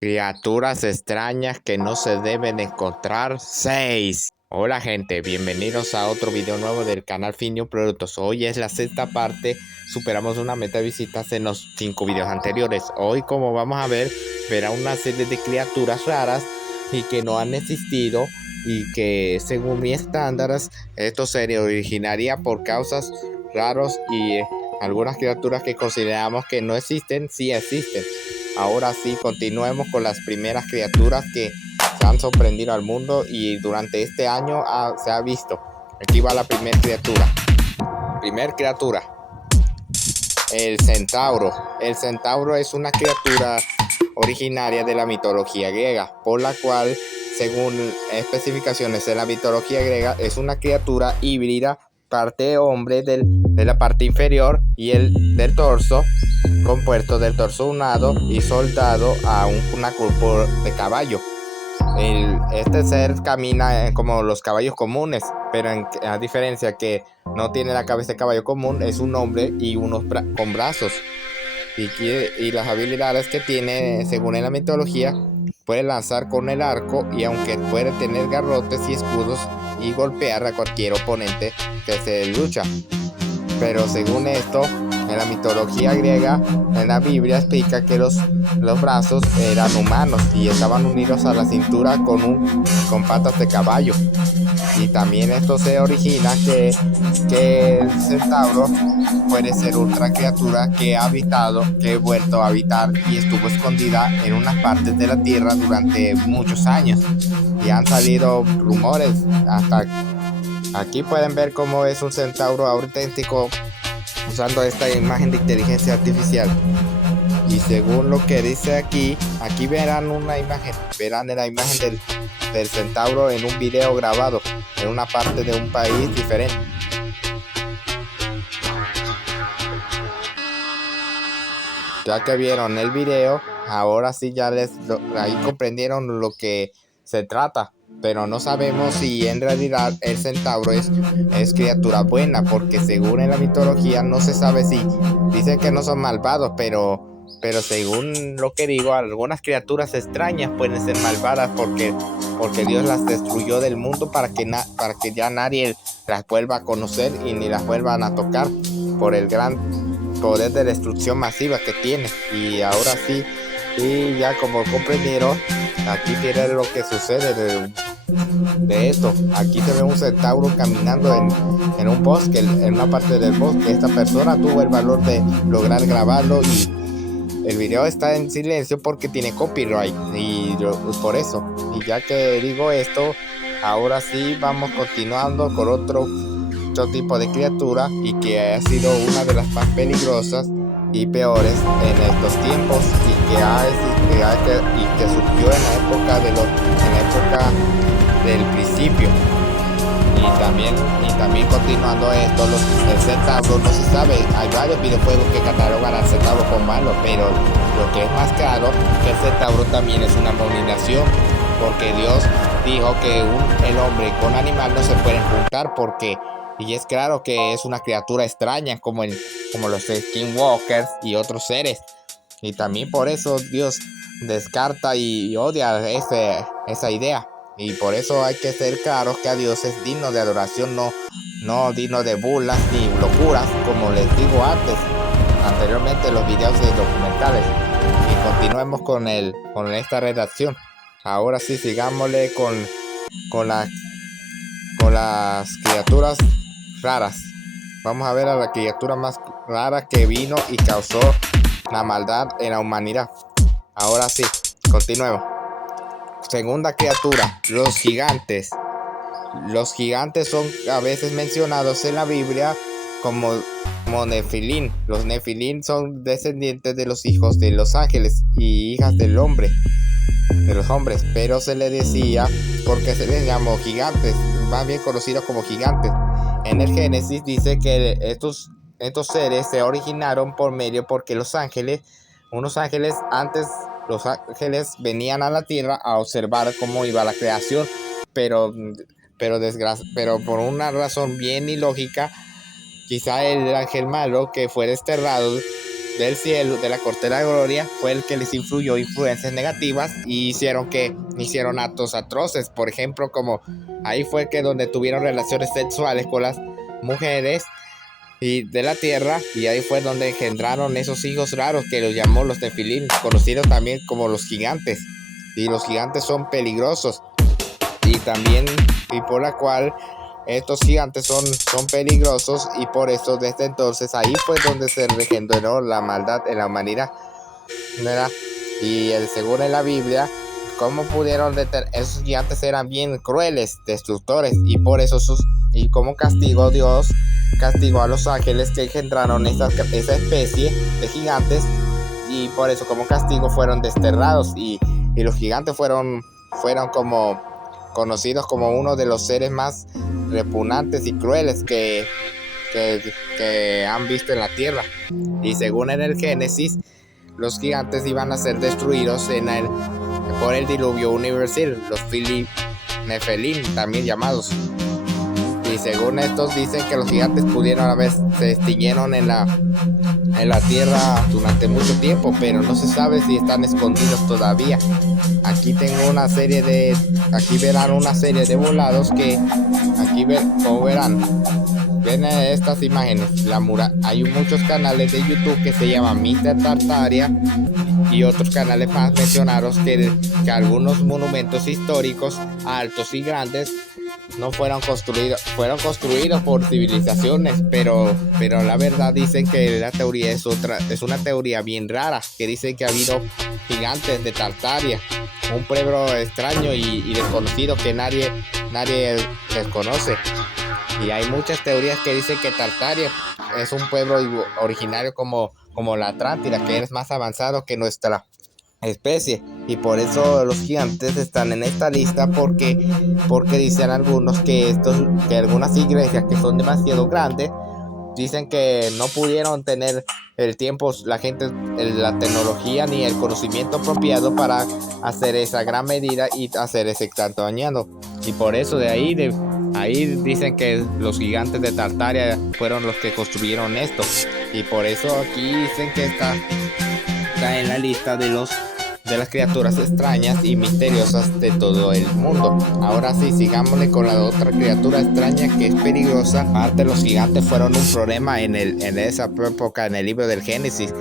Criaturas extrañas que no se deben encontrar 6. Hola gente, bienvenidos a otro video nuevo del canal Finio Productos. Hoy es la sexta parte, superamos una meta de visitas en los 5 videos anteriores. Hoy, como vamos a ver, verá una serie de criaturas raras y que no han existido y que según mis estándares esto se originaría por causas raros y algunas criaturas que consideramos que no existen, sí existen. Ahora sí, continuemos con las primeras criaturas que se han sorprendido al mundo y durante este año se ha visto. Aquí va la primera criatura. El centauro. El centauro es una criatura originaria de la mitología griega, por la cual, según especificaciones de la mitología griega, es una criatura híbrida, parte hombre de la parte inferior y el del torso, compuesto del torso unado y soldado a una cuerpo de caballo. Este ser camina como los caballos comunes, pero a diferencia que no tiene la cabeza de caballo común, es un hombre y con brazos. Y las habilidades que tiene, según en la mitología, puede lanzar con el arco y aunque puede tener garrotes y escudos y golpear a cualquier oponente que se lucha. Pero según esto, en la mitología griega, en la Biblia explica que los brazos eran humanos y estaban unidos a la cintura con patas de caballo. Y también esto se origina que el centauro puede ser otra criatura que ha vuelto a habitar y estuvo escondida en unas partes de la tierra durante muchos años. Y han salido rumores hasta... Aquí pueden ver cómo es un centauro auténtico usando esta imagen de inteligencia artificial. Y según lo que dice aquí verán la imagen del centauro en un video grabado en una parte de un país diferente. Ya que vieron el video, ahora sí ya ahí comprendieron lo que se trata. Pero no sabemos si en realidad el centauro es criatura buena, porque según en la mitología no se sabe si dicen que no son malvados, pero según lo que digo, algunas criaturas extrañas pueden ser malvadas porque Dios las destruyó del mundo para que ya nadie las vuelva a conocer y ni las vuelvan a tocar por el gran poder de destrucción masiva que tiene. Y ahora sí, y ya como comprendieron, aquí tiene lo que sucede de esto. Aquí se ve un centauro caminando en un bosque, en una parte del bosque. Esta persona tuvo el valor de lograr grabarlo y el video está en silencio porque tiene copyright y por eso. Y ya que digo esto, ahora sí vamos continuando con otro tipo de criatura y que ha sido una de las más peligrosas y peores en estos tiempos y que surgió en la época del principio. Y también continuando esto, el centauro no se sabe. Hay varios videojuegos que catalogan al centauro como malo, pero lo que es más claro que el centauro también es una abominación, porque Dios dijo que el hombre con animal no se pueden juntar y es claro que es una criatura extraña como los skinwalkers y otros seres. Y también por eso Dios descarta y odia esa idea. Y por eso hay que ser claros que a Dios es digno de adoración, no digno de burlas ni locuras, como les digo anteriormente en los videos de documentales. Y continuemos con esta redacción. Ahora sí, sigámosle con las criaturas raras. Vamos a ver a la criatura más rara que vino y causó la maldad en la humanidad. Ahora sí, continuemos. Segunda criatura, los gigantes. Los gigantes son a veces mencionados en la Biblia como Nefilim. Los Nefilim son descendientes de los hijos de los ángeles y hijas de los hombres, pero se le decía porque se les llamó gigantes, más bien conocidos como gigantes. En el Génesis dice que estos seres se originaron porque los ángeles venían a la tierra a observar cómo iba la creación, pero por una razón bien ilógica, quizá el ángel malo que fue desterrado del cielo, de la corte de la gloria, fue el que les influyó influencias negativas y hicieron actos atroces. Por ejemplo, como ahí fue que donde tuvieron relaciones sexuales con las mujeres y de la tierra, y ahí fue donde engendraron esos hijos raros que los llamó los Nefilín, conocidos también como los gigantes. Y los gigantes son peligrosos, y por la cual estos gigantes son peligrosos, y por eso desde entonces ahí fue donde se regeneró la maldad en la humanidad, ¿verdad? Y según en la Biblia, cómo pudieron esos gigantes eran bien crueles, destructores, y por eso y como castigo Dios castigó a los ángeles que engendraron esa especie de gigantes, y por eso como castigo fueron desterrados, y los gigantes fueron como conocidos como uno de los seres más repugnantes y crueles que han visto en la tierra. Y según en el Génesis, los gigantes iban a ser destruidos por el diluvio universal, los Nefelim también llamados. Y según estos dicen que los gigantes se extinguieron en la tierra durante mucho tiempo, pero no se sabe si están escondidos todavía. Aquí verán una serie de volados que como verán, ven estas imágenes. Hay muchos canales de YouTube que se llaman Mr. Tartaria, y otros canales más mencionados que algunos monumentos históricos altos y grandes no fueron construidos por civilizaciones, pero la verdad dicen que la teoría es una teoría bien rara, que dicen que ha habido gigantes de Tartaria, un pueblo extraño y desconocido que nadie desconoce. Y hay muchas teorías que dicen que Tartaria es un pueblo originario como la Atlántida, que es más avanzado que nuestra especie, y por eso los gigantes están en esta lista, porque dicen algunos que algunas iglesias que son demasiado grandes, dicen que no pudieron tener el tiempo, la gente, la tecnología ni el conocimiento apropiado para hacer esa gran medida y hacer ese tanto dañado, y por eso de ahí dicen que los gigantes de Tartaria fueron los que construyeron esto, y por eso aquí dicen que está en la lista de las criaturas extrañas y misteriosas de todo el mundo. Ahora sí, sigámosle con la otra criatura extraña que es peligrosa. Aparte, los gigantes fueron un problema en esa época en el libro del Génesis.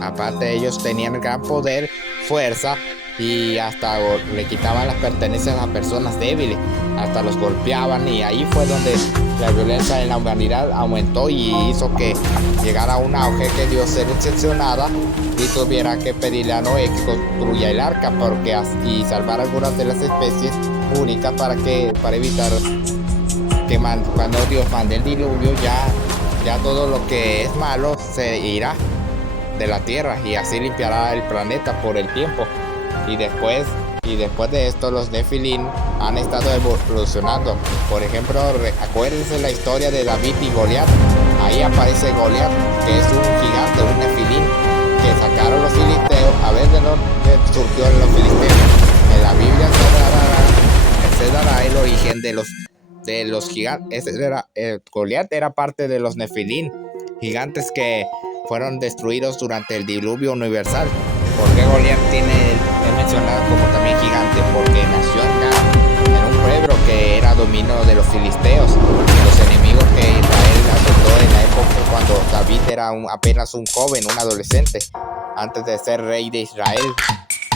Aparte, ellos tenían gran poder, fuerza, y hasta le quitaban las pertenencias a personas débiles, hasta los golpeaban, y ahí fue donde la violencia en la humanidad aumentó y hizo que llegara a un auge que Dios se decepcionara y tuviera que pedirle a Noé que construya el arca y salvar algunas de las especies únicas para evitar que cuando Dios mande el diluvio ya todo lo que es malo se irá de la tierra, y así limpiará el planeta por el tiempo. Y después de esto, los Nefilín han estado evolucionando. Por ejemplo, acuérdense la historia de David y Goliat. Ahí aparece Goliat, que es un gigante, un Nefilín, que sacaron los filisteos. A ver de dónde surgió los filisteos. En la Biblia se dará el origen de los gigantes. Goliat era parte de los Nefilín, gigantes que fueron destruidos durante el diluvio universal. Porque Goliat es mencionado como también gigante porque nació en un pueblo que era dominio de los filisteos, los enemigos que Israel azotó en la época cuando David era apenas un joven, un adolescente, antes de ser rey de Israel.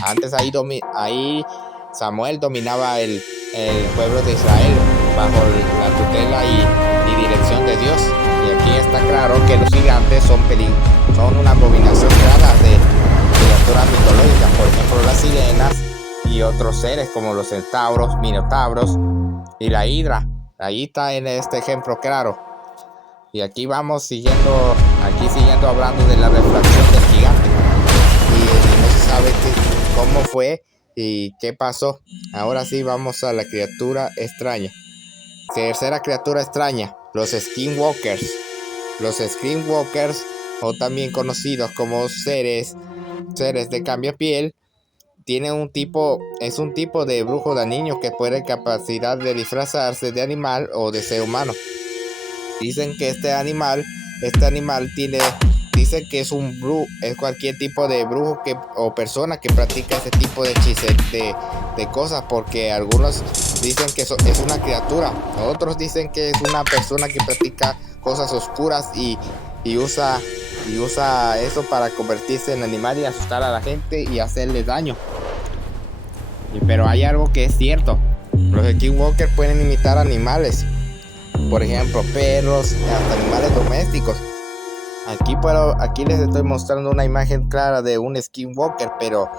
Antes ahí Samuel dominaba el pueblo de Israel bajo la tutela y dirección de Dios. Y aquí está claro que los gigantes son una abominación clara de criaturas mitológicas, por ejemplo las sirenas y otros seres como los centauros, minotauros y la hidra. Ahí está en este ejemplo claro. Y aquí vamos siguiendo hablando de la refracción del gigante, y no se sabe cómo fue y qué pasó. Ahora sí vamos a la criatura extraña. Tercera criatura extraña, los skinwalkers. Los skinwalkers, o también conocidos como seres de cambio piel, es un tipo de brujo dañino que puede capacidad de disfrazarse de animal o de ser humano. Dicen que este animal dicen que es es cualquier tipo de brujo o persona que practica ese tipo de hechizos de cosas, porque algunos dicen que es una criatura, otros dicen que es una persona que practica cosas oscuras y usa eso para convertirse en animal y asustar a la gente y hacerle daño. Pero hay algo que es cierto: los Skinwalker pueden imitar animales, por ejemplo perros, hasta animales domésticos. Aquí les estoy mostrando una imagen clara de un Skinwalker, pero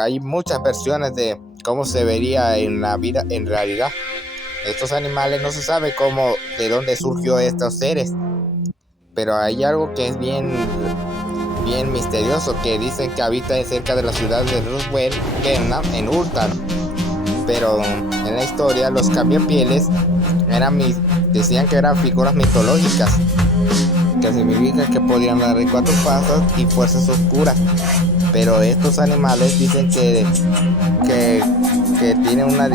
hay muchas versiones de cómo se vería en la vida en realidad. Estos animales no se sabe de dónde surgió estos seres, pero hay algo que es bien misterioso, que dicen que habita cerca de la ciudad de Roswell, en Utah. Pero en la historia los cambiapieles decían que eran figuras mitológicas, que significa que podían dar de 4 patas y fuerzas oscuras. Pero estos animales dicen que tienen una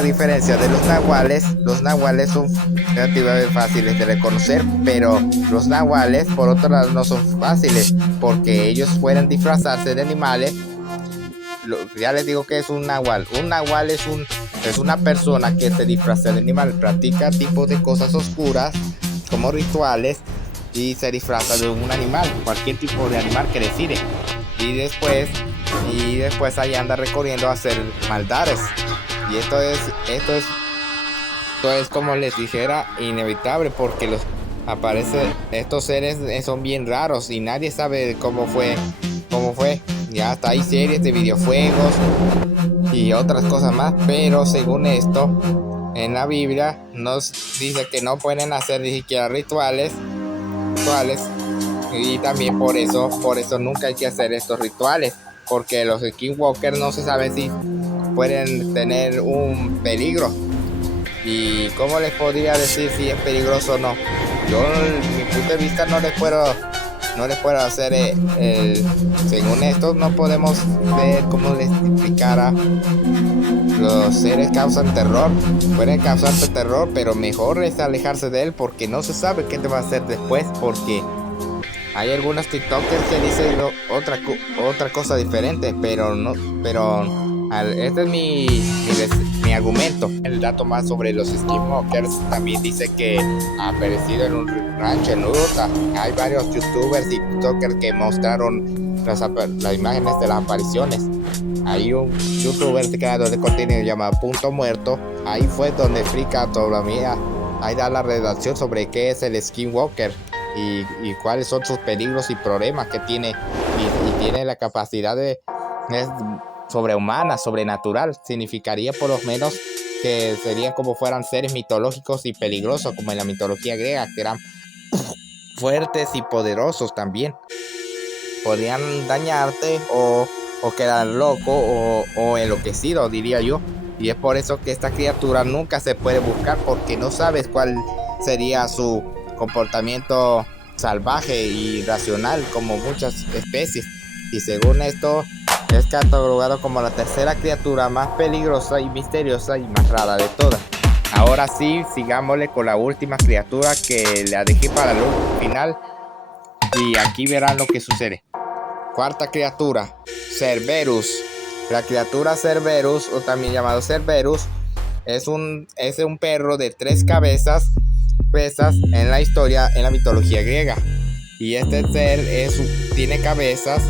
diferencia de los nahuales. Los nahuales son relativamente fáciles de reconocer, pero los nahuales por otro lado no son fáciles, porque ellos pueden disfrazarse de animales. Ya les digo que es un nahual. Un nahual es una persona que se disfraza de animal, practica tipos de cosas oscuras como rituales y se disfraza de un animal, cualquier tipo de animal que decide, y después ahí anda recorriendo a hacer maldades. Y esto es como les dijera inevitable, porque estos seres son bien raros y nadie sabe cómo fue. Ya hasta hay series de videojuegos y otras cosas más, pero según esto en la Biblia nos dice que no pueden hacer ni siquiera rituales, y también por eso nunca hay que hacer estos rituales, porque los Skinwalkers no se sabe si pueden tener un peligro. Y cómo les podría decir si es peligroso o no. Yo, en mi punto de vista, no les puedo hacer según esto no podemos ver cómo les explicara. Los seres causan terror, pueden causarte terror, pero mejor es alejarse de él, porque no se sabe qué te va a hacer después, porque hay algunos TikTokers que dicen otra cosa diferente, pero este es mi argumento. El dato más sobre los Skinwalkers también dice que ha aparecido en un rancho en Utah. Hay varios youtubers y tiktokers que mostraron las imágenes de las apariciones. Hay un youtuber creador de contenido llamado Punto Muerto. Ahí fue donde explica todavía, ahí da la redacción sobre qué es el Skinwalker y cuáles son sus peligros y problemas que tiene, y tiene la capacidad es sobrehumana, sobrenatural. Significaría por lo menos que serían como fueran seres mitológicos y peligrosos, como en la mitología griega, que eran fuertes y poderosos también. Podrían dañarte o quedar loco o enloquecido, diría yo. Y es por eso que esta criatura nunca se puede buscar, porque no sabes cuál sería su comportamiento salvaje y racional como muchas especies. Y según esto es catalogado como la tercera criatura más peligrosa y misteriosa y más rara de todas. Ahora sí, sigámosle con la última criatura, que la dejé para el final, y aquí verán lo que sucede. Cuarta criatura, Cerberus. La criatura Cerberus, o también llamado Cerberus, es un perro de 3 cabezas en la historia, en la mitología griega. Y este ser tiene cabezas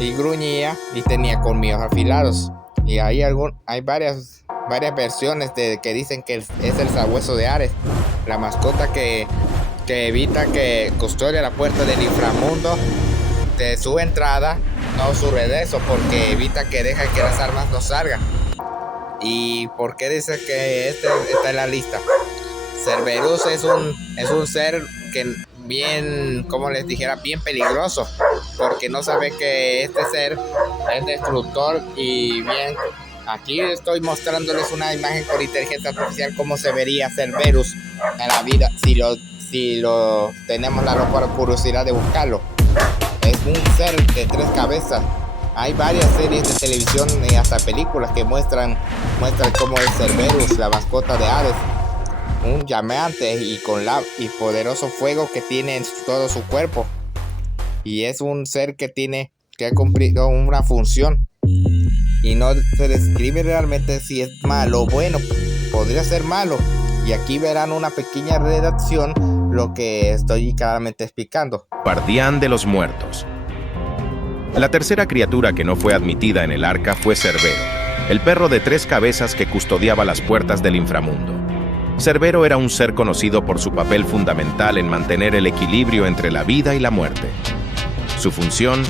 y gruñía y tenía colmillos afilados. Y hay varias versiones que dicen que es el sabueso de Ares, la mascota que evita que custodia la puerta del inframundo de su entrada, no su regreso, porque evita que deje que las armas no salgan. ¿Y por qué dice que este está en la lista? Cerberus es un ser que bien, como les dijera, bien peligroso, porque no sabe que este ser es destructor. Y bien, aquí estoy mostrándoles una imagen con inteligencia artificial cómo se vería Cerberus en la vida si lo tenemos la curiosidad de buscarlo. Es un ser de 3 cabezas Hay varias series de televisión y hasta películas que muestran cómo es Cerberus, la mascota de Hades, un llameante y poderoso fuego que tiene en todo su cuerpo. Y es un ser que ha cumplido una función. Y no se describe realmente si es malo o bueno. Podría ser malo. Y aquí verán una pequeña redacción lo que estoy claramente explicando. Guardián de los muertos. La tercera criatura que no fue admitida en el arca fue Cerbero, el perro de 3 cabezas que custodiaba las puertas del inframundo. Cerbero era un ser conocido por su papel fundamental en mantener el equilibrio entre la vida y la muerte. Su función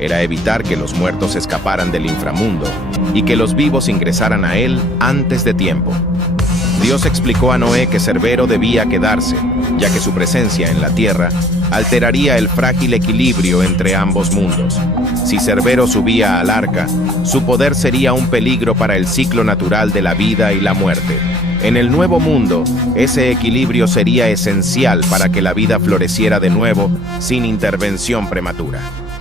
era evitar que los muertos escaparan del inframundo y que los vivos ingresaran a él antes de tiempo. Dios explicó a Noé que Cerbero debía quedarse, ya que su presencia en la tierra alteraría el frágil equilibrio entre ambos mundos. Si Cerbero subía al arca, su poder sería un peligro para el ciclo natural de la vida y la muerte. En el nuevo mundo, ese equilibrio sería esencial para que la vida floreciera de nuevo sin intervención prematura.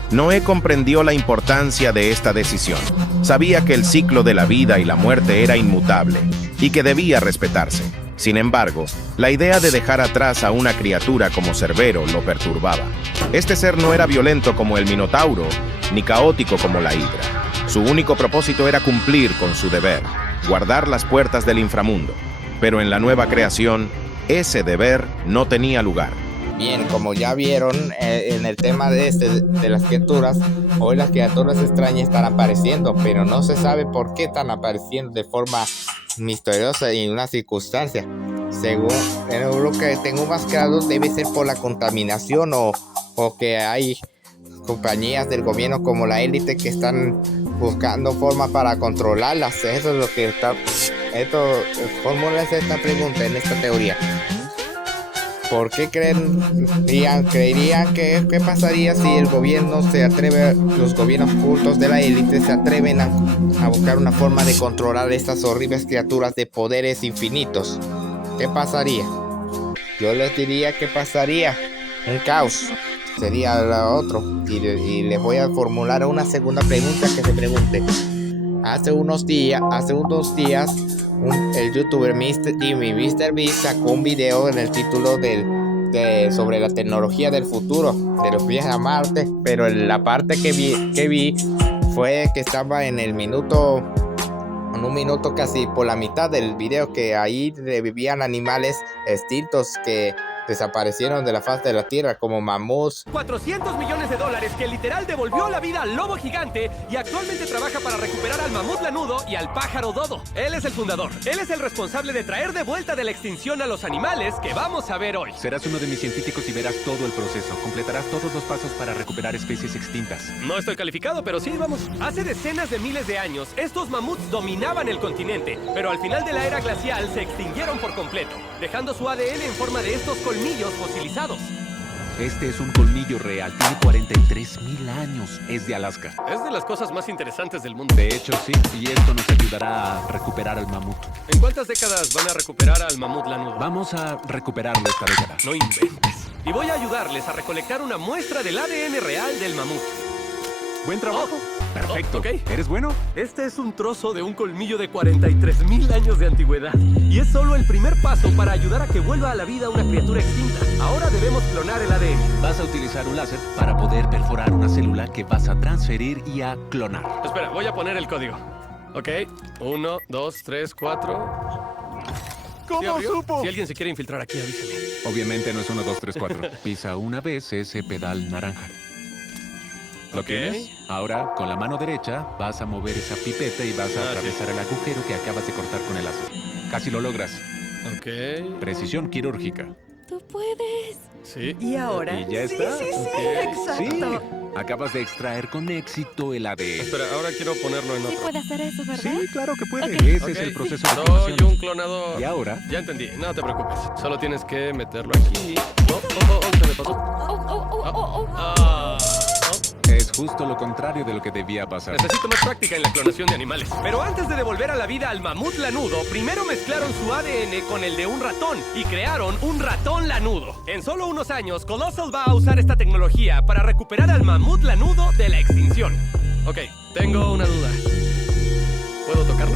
Noé comprendió la importancia de esta decisión. Sabía que el ciclo de la vida y la muerte era inmutable y que debía respetarse. Sin embargo, la idea de dejar atrás a una criatura como Cerbero lo perturbaba. Este ser no era violento como el Minotauro, ni caótico como la Hidra. Su único propósito era cumplir con su deber, guardar las puertas del inframundo. Pero en la nueva creación, ese deber no tenía lugar. Bien, como ya vieron en el tema de las criaturas, hoy las criaturas extrañas están apareciendo, pero no se sabe por qué están apareciendo de forma misteriosa y en una circunstancia. Según lo que tengo más claro, debe ser por la contaminación o que hay compañías del gobierno como la élite que están buscando formas para controlarlas. Eso es lo que está... Fórmula esta pregunta en esta teoría. ¿Por qué creerían que qué pasaría si el gobierno los gobiernos ocultos de la élite se atreven a buscar una forma de controlar estas horribles criaturas de poderes infinitos? ¿Qué pasaría? Yo les diría que pasaría un caos. Sería lo otro. Y les voy a formular una segunda pregunta que se pregunte. Hace unos días, el youtuber MrBeast sacó un video en el título sobre la tecnología del futuro, de los viajes a Marte, pero la parte que vi fue que estaba en un minuto casi por la mitad del video, que ahí revivían animales extintos que desaparecieron de la faz de la tierra, como mamuts. $400 millones que literal devolvió la vida al lobo gigante y actualmente trabaja para recuperar al mamut lanudo y al pájaro dodo. Él es el fundador. Él es el responsable de traer de vuelta de la extinción a los animales que vamos a ver hoy. Serás uno de mis científicos y verás todo el proceso. Completarás todos los pasos para recuperar especies extintas. No estoy calificado, pero sí, vamos. Hace decenas de miles de años, estos mamuts dominaban el continente, pero al final de la era glacial se extinguieron por completo, dejando su ADN en forma de estos colmillos fosilizados. Este es un colmillo real. Tiene 43,000 años. Es de Alaska. Es de las cosas más interesantes del mundo. De hecho, sí. Y esto nos ayudará a recuperar al mamut. ¿En cuántas décadas van a recuperar al mamut lanudo? Vamos a recuperarlo esta década. No inventes. Y voy a ayudarles a recolectar una muestra del ADN real del mamut. Buen trabajo. Perfecto. Ok. ¿Eres bueno? Este es un trozo de un colmillo de 43,000 años de antigüedad. Y es solo el primer paso para ayudar a que vuelva a la vida una criatura extinta. Ahora debemos clonar el ADN. Vas a utilizar un láser para poder perforar una célula que vas a transferir y a clonar. Espera, voy a poner el código. Ok, 1, 2, 3, 4... ¿Cómo supo? Si alguien se quiere infiltrar aquí, avísame. Obviamente no es 1, 2, 3, 4. Pisa una vez ese pedal naranja. ¿Lo tienes? Ahora, con la mano derecha, vas a mover esa pipeta y vas a atravesar el agujero que acabas de cortar con el láser. Casi lo logras. Ok. Precisión quirúrgica. Tú puedes. Sí. ¿Y ahora? ¿Y ya está? Sí, Ok. exacto. Sí. Acabas de extraer con éxito el ADN. Espera, ahora quiero ponerlo en Sí otro. puede hacer eso, ¿verdad? Sí, claro que puede. Ok. Ese Ok. es el proceso de Soy clonación. un clonador. Y ahora, Ya entendí, no te preocupes. Solo tienes que meterlo aquí. Se me pasó. Ah. es justo lo contrario de lo que debía pasar. Necesito más práctica en la clonación de animales. Pero antes de devolver a la vida al mamut lanudo, primero mezclaron su ADN con el de un ratón y crearon un ratón lanudo. En solo unos años, Colossal va a usar esta tecnología para recuperar al mamut lanudo de la extinción. Ok, Tengo una duda. ¿Puedo tocarlo?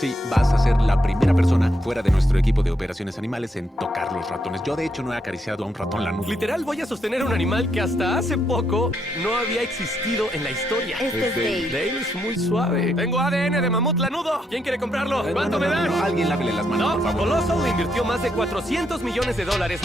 Sí, vas a ser la primera persona fuera de nuestro equipo de operaciones animales en tocar los ratones. Yo, de hecho, no he acariciado a un ratón lanudo. Literal, voy a sostener un animal que hasta hace poco no había existido en la historia. Este es Dale. Dale es muy suave. Tengo ADN de mamut lanudo. ¿Quién quiere comprarlo? ¿Cuánto me dan? No, alguien lávele las manos, No, por favor. Colossal le invirtió más de $400 millones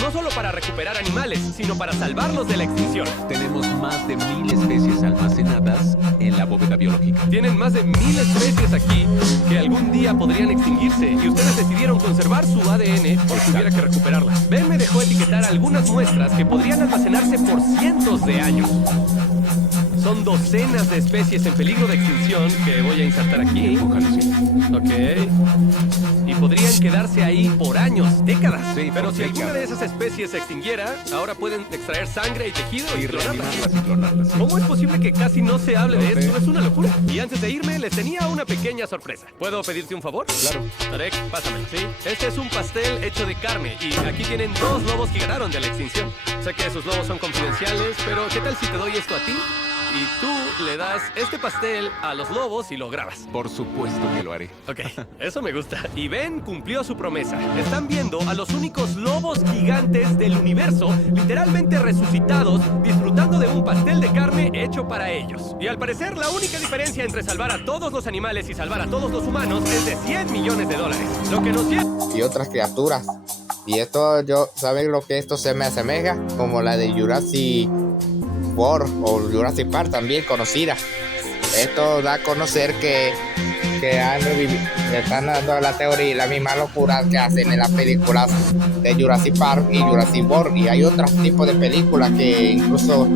no solo para recuperar animales, sino para salvarlos de la extinción. Tenemos más de 1000 especies almacenadas en la bóveda biológica. Tienen más de 1000 especies aquí que algún día podrían extinguirse y ustedes decidieron conservar su ADN porque hubiera que recuperarla. Ben me dejó etiquetar algunas muestras que podrían almacenarse por cientos de años. Son docenas de especies en peligro de extinción que voy a insertar aquí. Ojalá sí. Ok. Y podrían quedarse ahí por años, décadas. Sí, pero por si alguna décadas. de esas especies se extinguiera, ahora pueden extraer sangre y tejido y Y clonarlas. reanimarlas y clonarlas. ¿Cómo es posible que casi no se hable de No sé. esto? Es una locura. Y antes de irme, les tenía una pequeña sorpresa. ¿Puedo pedirte un favor? Claro. Tarek, pásame. Sí. Este es un pastel hecho de carne y aquí tienen 2 lobos que ganaron de la extinción. Sé que sus lobos son confidenciales, pero ¿qué tal si te doy esto a ti? Y tú le das este pastel a los lobos y lo grabas. Por supuesto que lo haré. Ok, eso me gusta. Y Ben cumplió su promesa. Están viendo a los únicos lobos gigantes del universo, literalmente resucitados, disfrutando de un pastel de carne hecho para ellos. Y al parecer, la única diferencia entre salvar a todos los animales y salvar a todos los humanos es de $100 millones. Lo que nos lleva... Y otras criaturas. Y esto, ¿saben lo que esto se me asemeja? Como la de Jurassic World o Jurassic Park, también conocida. Esto da a conocer que están dando la teoría y la misma locura que hacen en las películas de Jurassic Park y Jurassic World. Y hay otros tipos de películas que incluso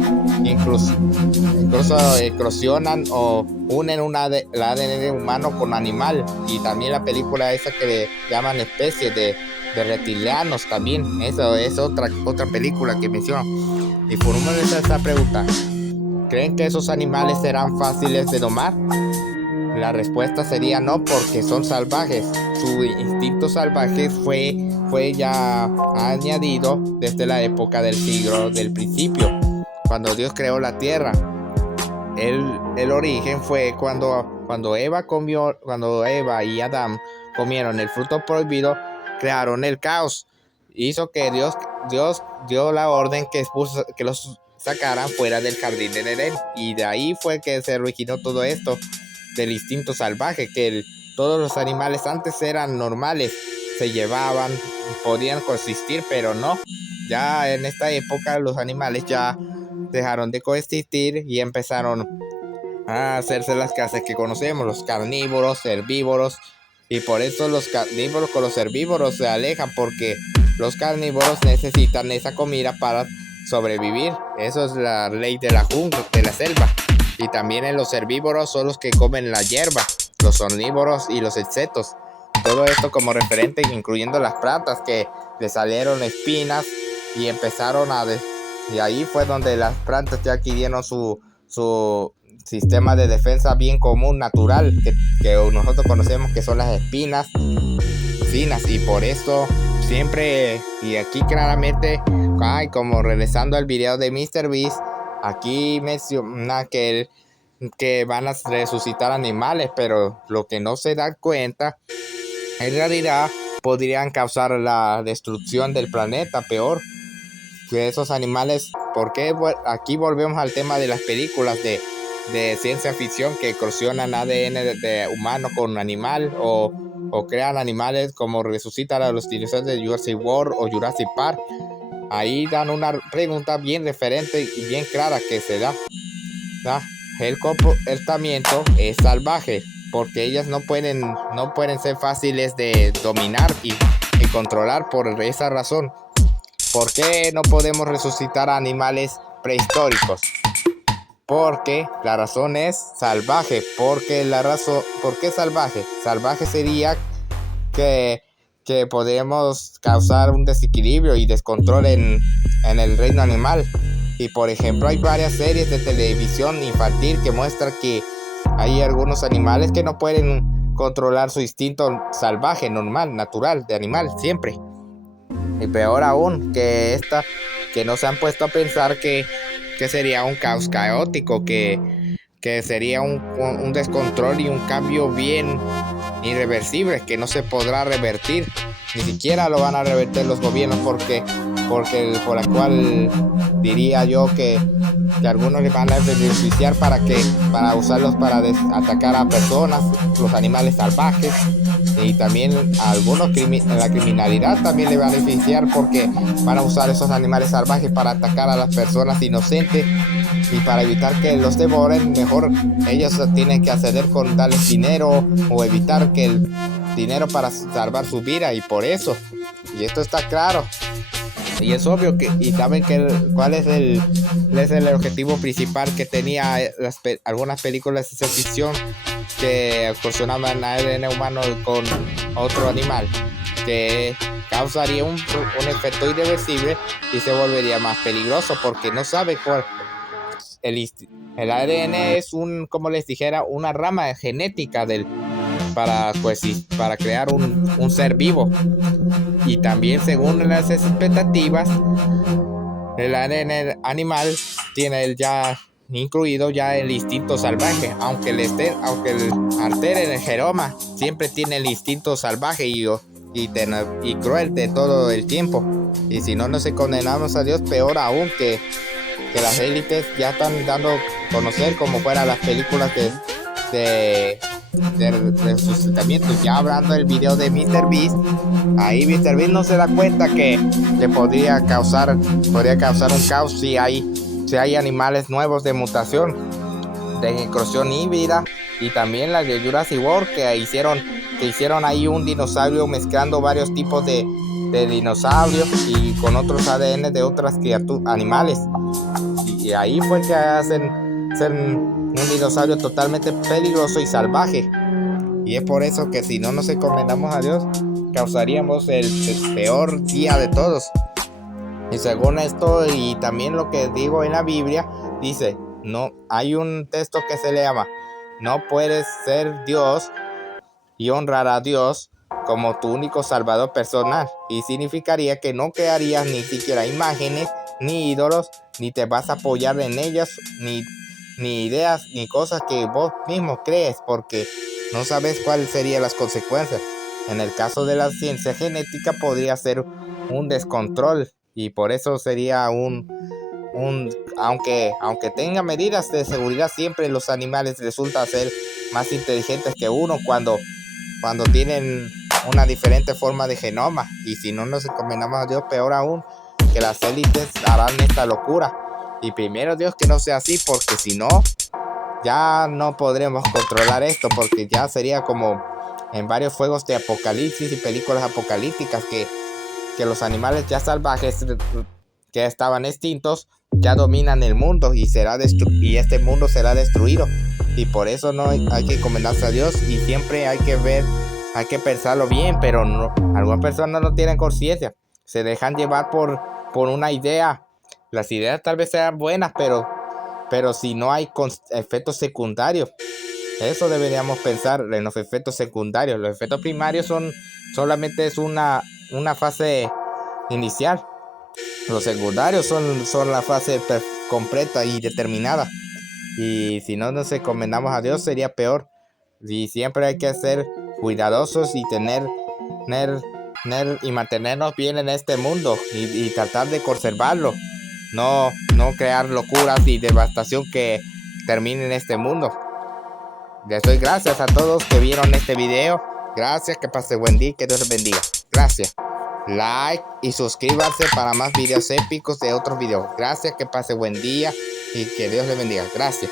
eclosionan o unen el ADN humano con animal. Y también la película esa que le llaman especies de reptilianos también. Eso es otra película que menciono. Y por una de esta pregunta, ¿creen que esos animales serán fáciles de domar? La respuesta sería no, porque son salvajes. Su instinto salvaje fue ya añadido desde la época del siglo del principio, cuando Dios creó la tierra. El origen fue cuando Eva y Adán comieron el fruto prohibido, crearon el caos. Hizo que Dios dio la orden que los sacaran fuera del jardín de Edén. Y de ahí fue que se originó todo esto del instinto salvaje, que todos los animales antes eran normales, se llevaban, podían coexistir, pero no. Ya en esta época los animales ya dejaron de coexistir y empezaron a hacerse las clases que conocemos, los carnívoros, herbívoros. Y por eso los carnívoros con los herbívoros se alejan, porque los carnívoros necesitan esa comida para sobrevivir. Eso es la ley de la jungla, de la selva. Y también en los herbívoros son los que comen la hierba, los omnívoros y los insectos. Todo esto como referente, incluyendo las plantas que le salieron espinas y empezaron y ahí fue donde las plantas ya adquirieron su sistema de defensa bien común, natural, que nosotros conocemos que son las espinas finas. Y por eso siempre, y aquí claramente, como regresando al video de MrBeast, aquí menciona que van a resucitar animales, pero lo que no se dan cuenta, en realidad podrían causar la destrucción del planeta, peor que esos animales. Porque aquí volvemos al tema de las películas de ciencia ficción que eclosionan ADN de humano con animal o crean animales, como resucitan a los dinosaurios de Jurassic World o Jurassic Park. Ahí dan una pregunta bien referente y bien clara que se da. El comportamiento es salvaje, porque ellas no pueden ser fáciles de dominar y controlar. Por esa razón, ¿por qué no podemos resucitar a animales prehistóricos? Porque la razón es salvaje. ¿Por qué salvaje? Salvaje sería que podemos causar un desequilibrio y descontrol en el reino animal. Y por ejemplo, hay varias series de televisión infantil que muestran que hay algunos animales que no pueden controlar su instinto salvaje, normal, natural, de animal, siempre. Y peor aún, que no se han puesto a pensar que sería un caos caótico, que que sería un descontrol y un cambio bien irreversible que no se podrá revertir. Ni siquiera lo van a revertir los gobiernos porque por la cual diría yo que algunos les van a beneficiar para usarlos para atacar a personas, los animales salvajes, y también a algunos la criminalidad también le va a beneficiar porque van a usar esos animales salvajes para atacar a las personas inocentes, y para evitar que los devoren, mejor ellos tienen que acceder con darles dinero o evitar que el dinero para salvar su vida, y por eso, y esto está claro. Y es obvio y saben cuál es el objetivo principal que tenía algunas películas de ciencia ficción que excursionaban ADN humano con otro animal, que causaría un efecto irreversible y se volvería más peligroso porque no sabe cuál. El ADN es como les dijera, una rama genética para crear un ser vivo, y también según las expectativas el ADN animal tiene ya incluido el instinto salvaje, aunque el altere el genoma, siempre tiene el instinto salvaje y cruel de todo el tiempo. Y si no nos condenamos a Dios, peor aún, que las élites ya están dando a conocer como fuera las películas de sustentamiento. Ya hablando del video de MrBeast, ahí MrBeast no se da cuenta que podría causar un caos si hay animales nuevos de mutación, de inclusión híbrida, y también la de Jurassic World que hicieron ahí un dinosaurio mezclando varios tipos de dinosaurios y con otros ADN de otras animales, y ahí fue que hacen un dinosaurio totalmente peligroso y salvaje. Y es por eso que si no nos encomendamos a Dios, causaríamos el peor día de todos. Y según esto, y también lo que digo en la Biblia, dice, no, hay un texto que se le llama: no puedes ser Dios y honrar a Dios como tu único salvador personal. Y significaría que no crearías ni siquiera imágenes, ni ídolos, ni te vas a apoyar en ellas, ni ideas, ni cosas que vos mismo crees, porque no sabes cuáles serían las consecuencias. En el caso de la ciencia genética podría ser un descontrol, y por eso sería aunque tenga medidas de seguridad, siempre los animales resultan ser más inteligentes que uno cuando tienen una diferente forma de genoma. Y si no nos encomendamos a Dios, peor aún, que las élites harán esta locura. Y primero Dios que no sea así, porque si no, ya no podremos controlar esto, porque ya sería como en varios juegos de apocalipsis y películas apocalípticas que los animales ya salvajes que estaban extintos ya dominan el mundo y este mundo será destruido. Y por eso no hay que encomendarse a Dios, y siempre hay que pensarlo bien, pero no, algunas personas no tienen conciencia, se dejan llevar por una idea. Las ideas tal vez sean buenas, pero si no hay efectos secundarios, eso deberíamos pensar en los efectos secundarios. Los efectos primarios solamente es una fase inicial. Los secundarios son la fase completa y determinada. Y si no nos encomendamos a Dios, sería peor. Y siempre hay que ser cuidadosos y y mantenernos bien en este mundo y tratar de conservarlo. No crear locuras y devastación que terminen este mundo. Les doy gracias a todos que vieron este video. Gracias, que pase buen día, que Dios les bendiga. Gracias. Like y suscríbanse para más videos épicos de otros videos. Gracias, que pase buen día y que Dios les bendiga. Gracias.